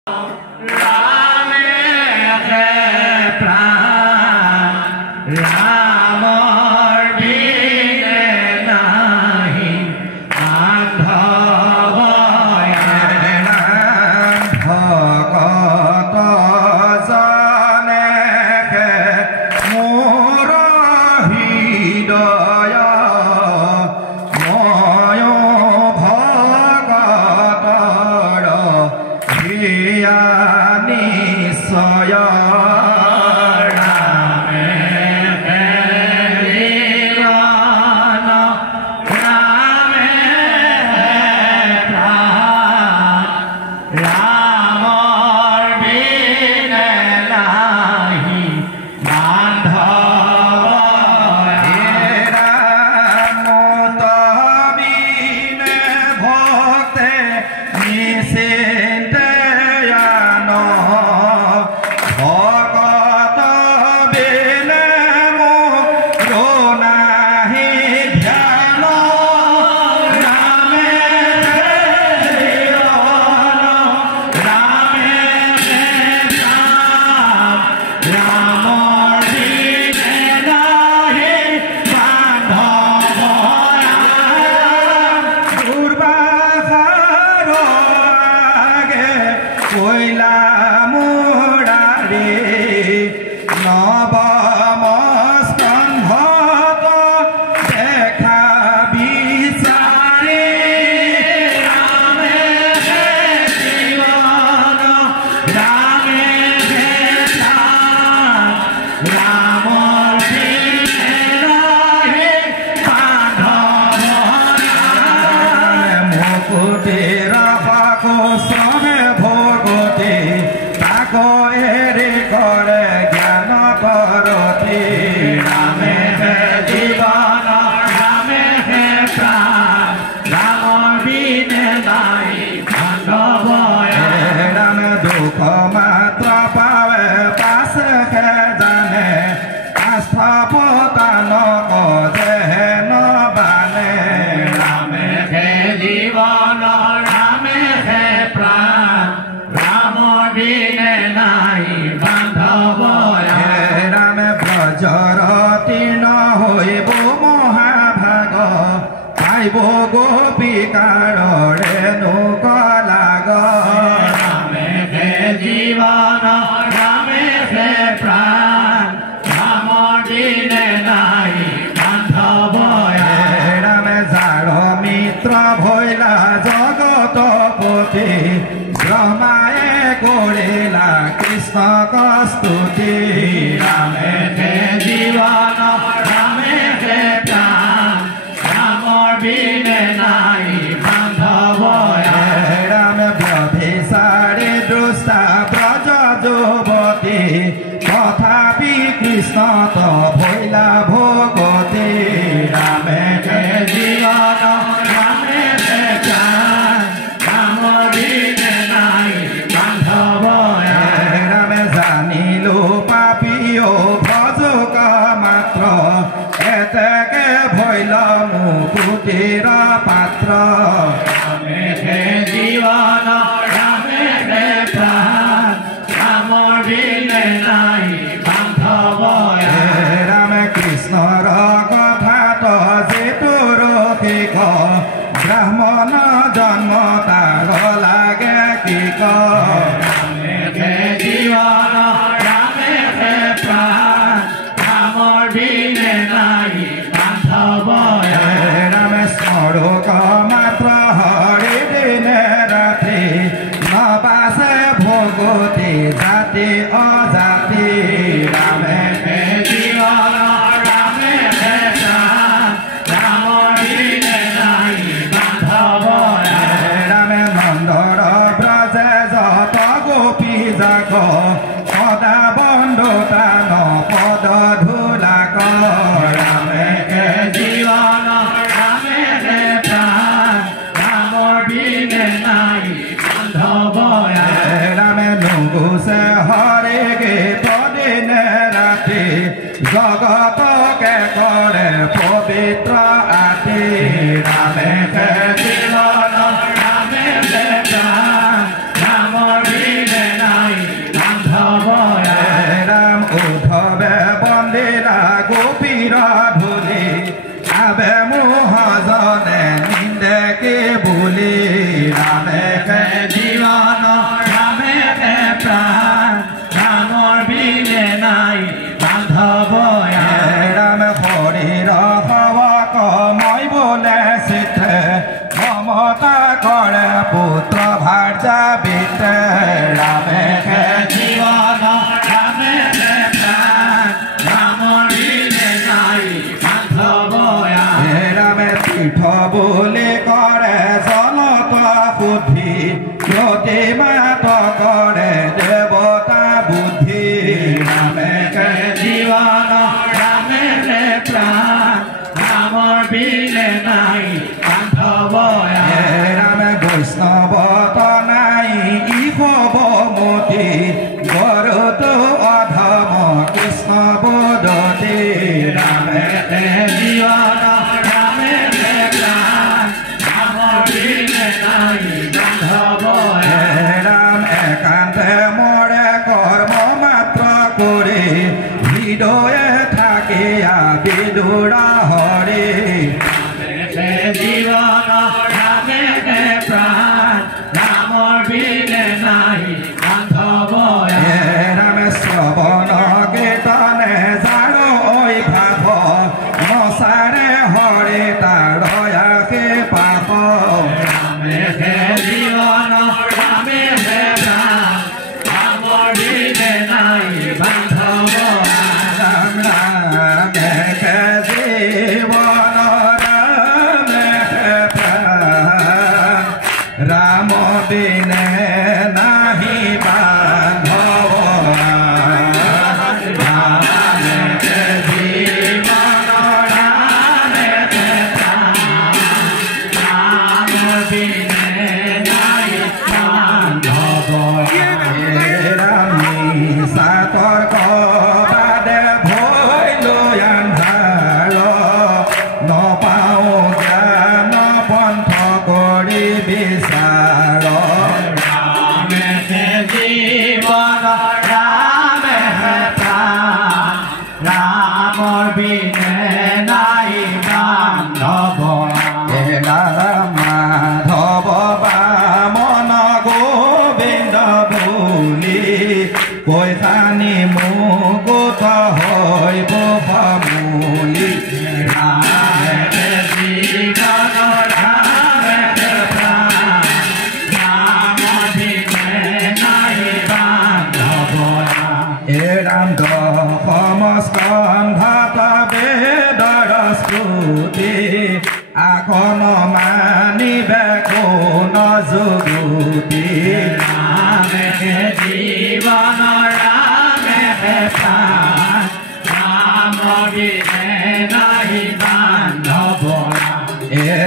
Rame একান্তে ৰামে জীৱন ৰামে প্ৰাণ ৰামৰ বিনে নাই বান্ধৱ ৰামে তীৰ্থ বুলি কৰে জনত শুদ্ধি প্ৰতিমাত কৰে দেৱতা বুদ্ধি ৰামে জীৱন ৰামে প্ৰাণ ৰামৰ বিনে নাই বান্ধৱ ৰামে বৈষ্ণৱত নাই ইহবমতি গৰুটো অধম কৃষ্ণ বোধতি ৰামে জীৱন ৰামে প্ৰাণ ৰামৰ বিনে নাই বান্ধৱ ৰাম একান্তে মৰে কৰ্ম মাত্ৰ কৰি হৃদয়ে থাকিয়া বিদুৰা হৰি জীৱন ৰামে প্ৰাণ ৰামৰ বিনে নাই বান্ধৱ ৰামে শ্ৰৱণ কীৰ্তনে যাৰ ভাৱ নচাৰে হৰি তাৰ আশে পাপ ৰামে জীৱন ৰামে প্ৰাণ ৰামৰ বিনে নাই বান্ধৱ ৰাম ৰামে জীৱন ৰাম বিনে নাহি বান্ধৱ ৰামে জীৱন ৰামে প্ৰাণ ৰাম বিনে নাহি বান্ধৱ ৰামী সাতৰ্ক বাদে ভয় লৈ আন্ধাৰ নপাওঁ জ্ঞান পন্থ কৰি বিচাৰ ৰামে জীৱন ৰামে প্ৰাণ ৰামৰ বিনে নাই বান্ধৱ মাধৱ বামন গোবিন্দ বুলি কৈখানি মুকুত হৈ বমূলি ৰামে জীৱন ৰামে প্ৰাণ ৰামৰ বিনে নাই বান্ধৱ ৰাম দশম স্কন্ধত বেদৰ স্তুতি আসন মানিবে কোন যুগুতি ৰামে জীৱন ৰামে প্ৰাণ ৰামৰ বিনে নাই বান্ধৱ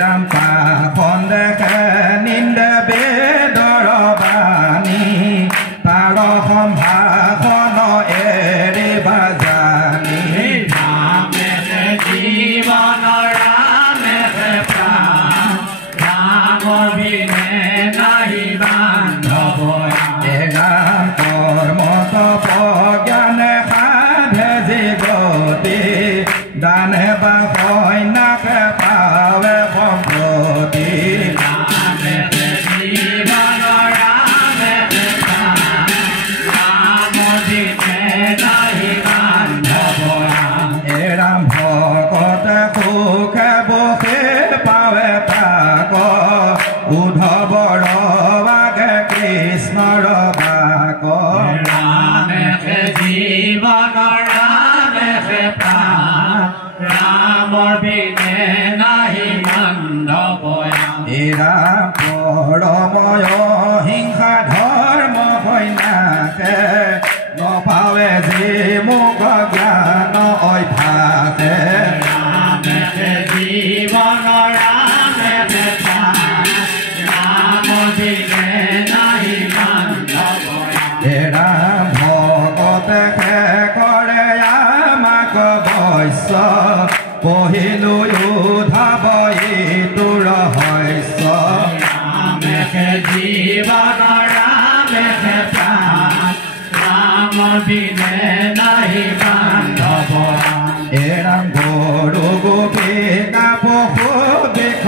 ৰাম পাখন দেখে নিন্দে বেদৰ বাণী তাৰ সম্ভাষণ এৰিবা জানি ৰামে জীৱন ৰামে প্ৰাণ ৰামৰ বিনে নাই বান্ধৱ ৰাম কৰ্মত জ্ঞানে সাধে জীৱতি দানে বা কন্যাকে পাৱে সম্পত্তি ৰামে জীৱন ৰামে প্ৰাণ ৰামৰ বিনে নাই বান্ধৱ ৰাম ভকতে সুখে বসে পাৱে তাক উদ্ধৱৰ বাগে কৃষ্ণৰ বাক ৰামে জীৱন ৰামে প্ৰাণ ৰামৰ বিনে নাই বান্ধৱ ৰাম পৰময় হিংসা ধৰ্ম সন্যাসে নপাৱে যে মোক জ্ঞান অভ্যাসে ৰামে জীৱন ৰামে প্ৰাণ ৰামৰ বিনে নাই বান্ধৱ ৰাম ভকতে কৰে আমাক বৈশ্য পহিলো উধাব তোৰ শস্য ৰামে জীৱন ৰামে প্ৰাণ ৰামৰ বিনে নাই বান্ধৱ ৰাম গৰু গোপিকা পশু বিষ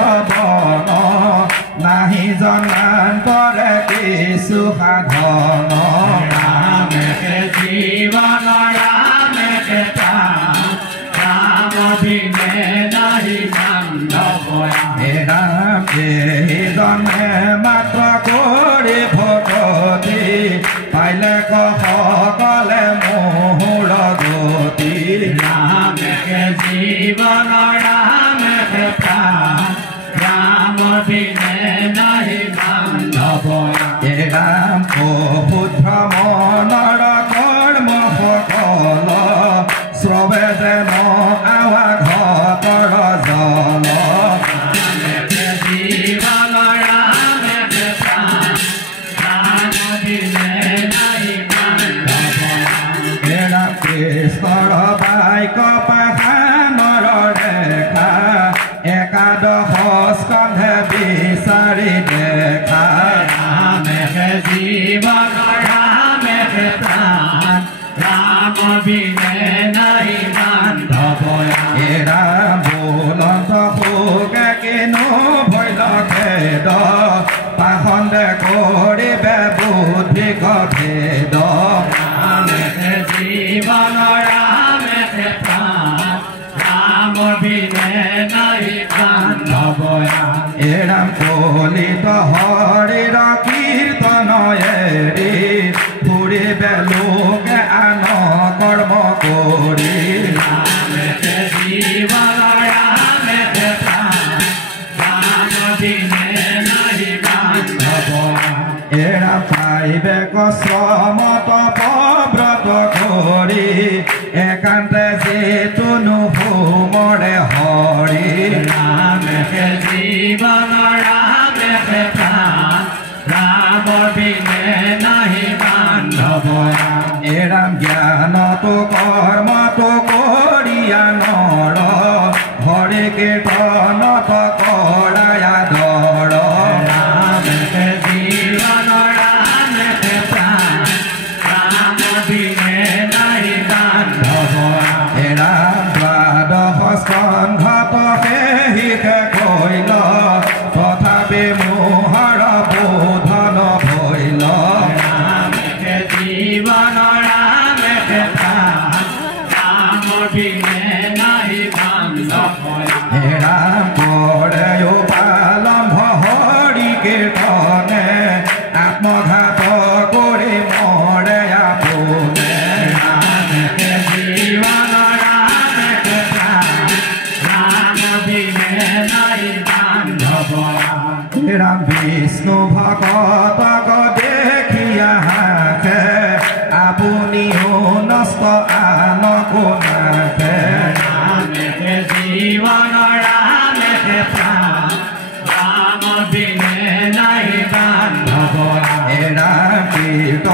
নাহি জনান্তৰে কিছু সাধন ৰামে জীৱন ৰামে প্ৰাণ ৰাম বিনে নাহি বান্ধৱ ৰাম জনে মাত্ৰ কৰি ভকত পাইলে সকলে মোহৰ গতি ৰামে জীৱন ৰামে প্ৰাণ ৰাম বিনে নাই বান্ধৱ হে ৰাম শুদ্ধ মনৰ কৰ্ম সকল শ্ৰৱে যেন আৱা ঘৰৰ জল জীৱন ৰামে প্ৰাণ ৰাম বিনে নাই বান্ধৱ হে ৰাম কৃষ্ণৰ বাক্য পাখানৰ ৰেখা একাদশ স্কন্ধে বিচাৰি দেখা ৰামে জীৱন ৰামে প্ৰাণ ৰাম বিনে নাই বান্ধৱ হে ৰাম বুলন্ত শোকে কিনো ভৈল খেদ পাখণ্ডে কৰিবে বুদ্ধি খেদ ৰামে জীৱন ৰামে প্ৰাণ ৰাম বিনে নাই বান্ধৱ হে ৰাম কলিত হৰিৰ কীৰ্তন এৰি ফুৰিবে লোকে আন কৰ্ম কৰি ৰামে জীৱন ৰামে প্ৰাণ ৰাম বিনে নাই বান্ধৱ হে ৰাম পাইবে শ্ৰমত ব্ৰত কৰি একান্তে যিটো নুশুমৰে হৰি ৰামে জীৱন ৰামে প্ৰাণ ৰাম বিনে নাই বান্ধৱ হে ৰাম জ্ঞানতো কৰ্মতো কৰিয়া নৰ হৰি কীৰ্তনত কৰায়া দৰ ৰামে জীৱন ৰামে প্ৰাণ ৰাম বিনে নাই বান্ধৱ হে ৰাম দ্বাদশ স্কন্ধত সেহিকে কৈল তথাপি মোহৰ বোধন ভৈল ৰামে জীৱন ৰামে প্ৰাণ ৰাম বিনে নাই বান্ধৱ হে ৰাম কৰেও পালম্ভ হৰি কীৰ্তনে আত্মঘাত কৰি মৰে আপোনে ৰামে জীৱন ৰামে প্ৰাণ ৰাম বিনে নাই বান্ধৱ হে ৰাম বিষ্ণু ভকতক দেখিয়া হাসে আপুনিও নষ্ট আনকো নাখে ৰামে জীৱন ৰামে প্ৰাণ ৰাম বিনে নাই বান্ধৱ হে ৰাম কীৰ্তন